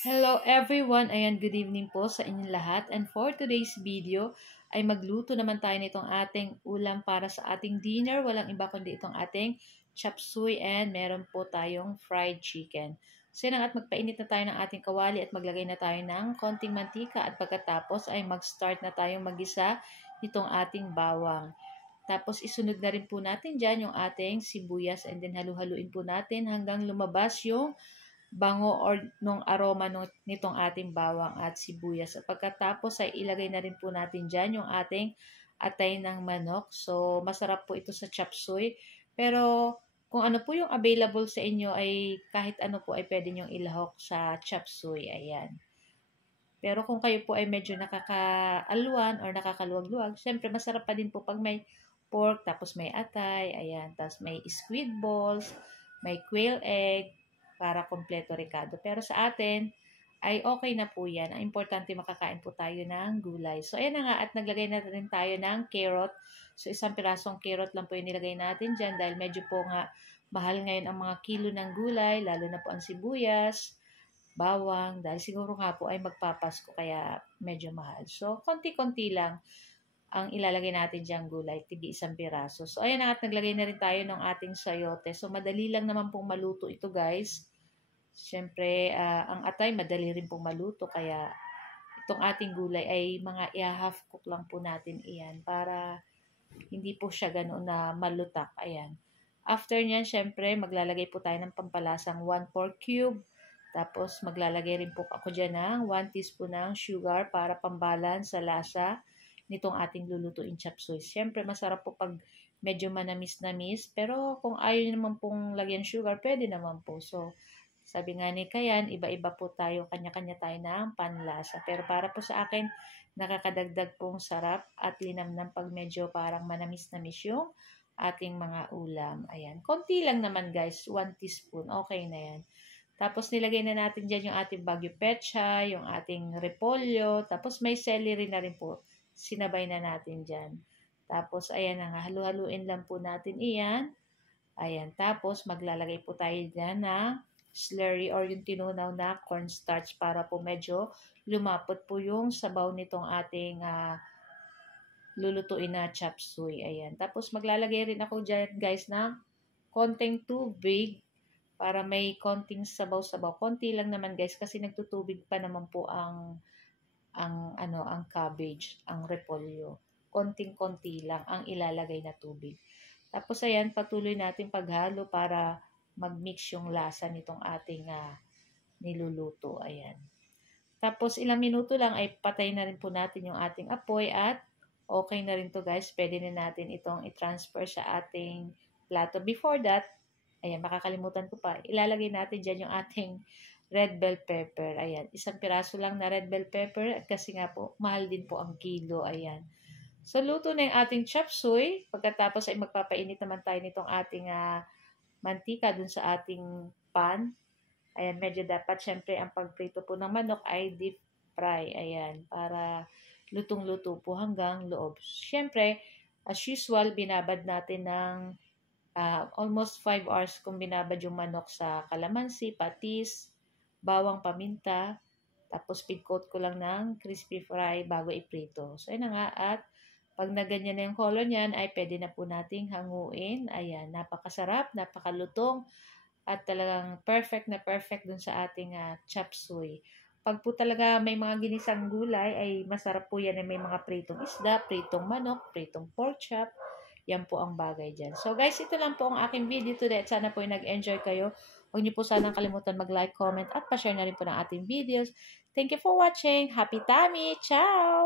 Hello everyone! Ayan, good evening po sa inyong lahat. And for today's video, ay magluto naman tayo nitong ating ulam para sa ating dinner. Walang iba kundi itong ating chop suey and meron po tayong fried chicken. So yun at magpainit na tayo ng ating kawali at maglagay na tayo ng konting mantika at pagkatapos ay mag-start na tayong magisa nitong ating bawang. Tapos isunod na rin po natin dyan yung ating sibuyas and then halu-haluin po natin hanggang lumabas yung bango or nung aroma nitong ating bawang at sibuyas. At pagkatapos ay ilagay na rin po natin dyan yung ating atay ng manok. So, masarap po ito sa chop suey. Pero, kung ano po yung available sa inyo ay kahit ano po ay pwede nyong ilahok sa chop suey. Ayan. Pero kung kayo po ay medyo nakakaalwan or nakakaluwag-luwag, syempre masarap pa din po pag may pork, tapos may atay, ayan, tapos may squid balls, may quail egg, para kompleto ricado. Pero sa atin, ay okay na po yan. Ang importante makakain po tayo ng gulay. So, ayan na nga at naglagay na rin tayo ng carrot. So, isang pirasong carrot lang po yung nilagay natin dyan dahil medyo po nga mahal ngayon ang mga kilo ng gulay, lalo na po ang sibuyas, bawang, dahil siguro nga po ay magpapasko kaya medyo mahal. So, konti-konti lang ang ilalagay natin diyang gulay, tigi isang piraso. So, ayan na at naglagay na rin tayo ng ating sayote. So, madali lang naman pong maluto ito guys. Siyempre, ang atay madali rin pong maluto kaya itong ating gulay ay mga i-half cook lang po natin iyan para hindi po siya ganoon na malutak. Ayan. After nyan, syempre, maglalagay po tayo ng pampalasang 1 pork cube. Tapos, maglalagay rin po ako dyan ng 1 teaspoon ng sugar para pambalance sa lasa nitong ating lulutuin chop suey. Syempre, masarap po pag medyo manamis-namis. Pero, kung ayaw naman pong lagyan sugar, pwede naman po. So, sabi nga ni Kayan, iba-iba po tayo, kanya-kanya tayo ng panlasa. Pero para po sa akin, nakakadagdag pong sarap at linamnam pag medyo parang manamis-namis yung ating mga ulam. Ayan. Konti lang naman guys, 1 teaspoon. Okay na yan. Tapos nilagay na natin dyan yung ating Baguio Pecha, yung ating repolyo. Tapos may celery na rin po. Sinabay na natin dyan. Tapos ayan na nga, halu-haluin lang po natin iyan. Ayan. Tapos maglalagay po tayo dyan ng slurry or yung tinunaw na cornstarch para po medyo lumapot po yung sabaw nitong ating lulutuin na chop suey. Ayan. Tapos maglalagay rin ako dyan guys ng konting tubig para may konting sabaw-sabaw. Konti lang naman guys kasi nagtutubig pa naman po ang cabbage, ang repolyo. Konting-konti lang ang ilalagay na tubig. Tapos ayan, patuloy natin paghalo para mag-mix yung lasa nitong ating niluluto. Ayan. Tapos ilang minuto lang ay patay na rin po natin yung ating apoy at okay na rin to guys. Pwede na natin itong i-transfer sa ating plato. Before that, ayan, makakalimutan ko pa. Ilalagay natin dyan yung ating red bell pepper. Ayan, isang piraso lang na red bell pepper at kasi nga po, mahal din po ang kilo. Ayan. So, luto na yung ating chop suey. Pagkatapos ay magpapainit naman tayo nitong ating mantika dun sa ating pan. Ayan, medyo dapat syempre ang pagprito po ng manok ay deep fry. Ayan, para lutong-luto po hanggang loob. Syempre, as usual, binabad natin ng almost 5 hours kung binabad yung manok sa kalamansi, patis, bawang, paminta. Tapos, pig-coat ko lang ng crispy fry bago iprito. So, yun na nga. At pag naganyan na yung color niyan, ay pwede na po nating hanguin. Ayan, napakasarap, napakalutong, at talagang perfect na perfect dun sa ating chop suey. Pag po talaga may mga ginisang gulay, ay masarap po yan. May mga pritong isda, pritong manok, pritong pork chop. Yan po ang bagay dyan. So guys, ito lang po ang aking video today. At sana po ay nag-enjoy kayo. Huwag niyo po sanang kalimutan mag-like, comment, at pa-share na rin po ng ating videos. Thank you for watching. Happy tummy! Ciao!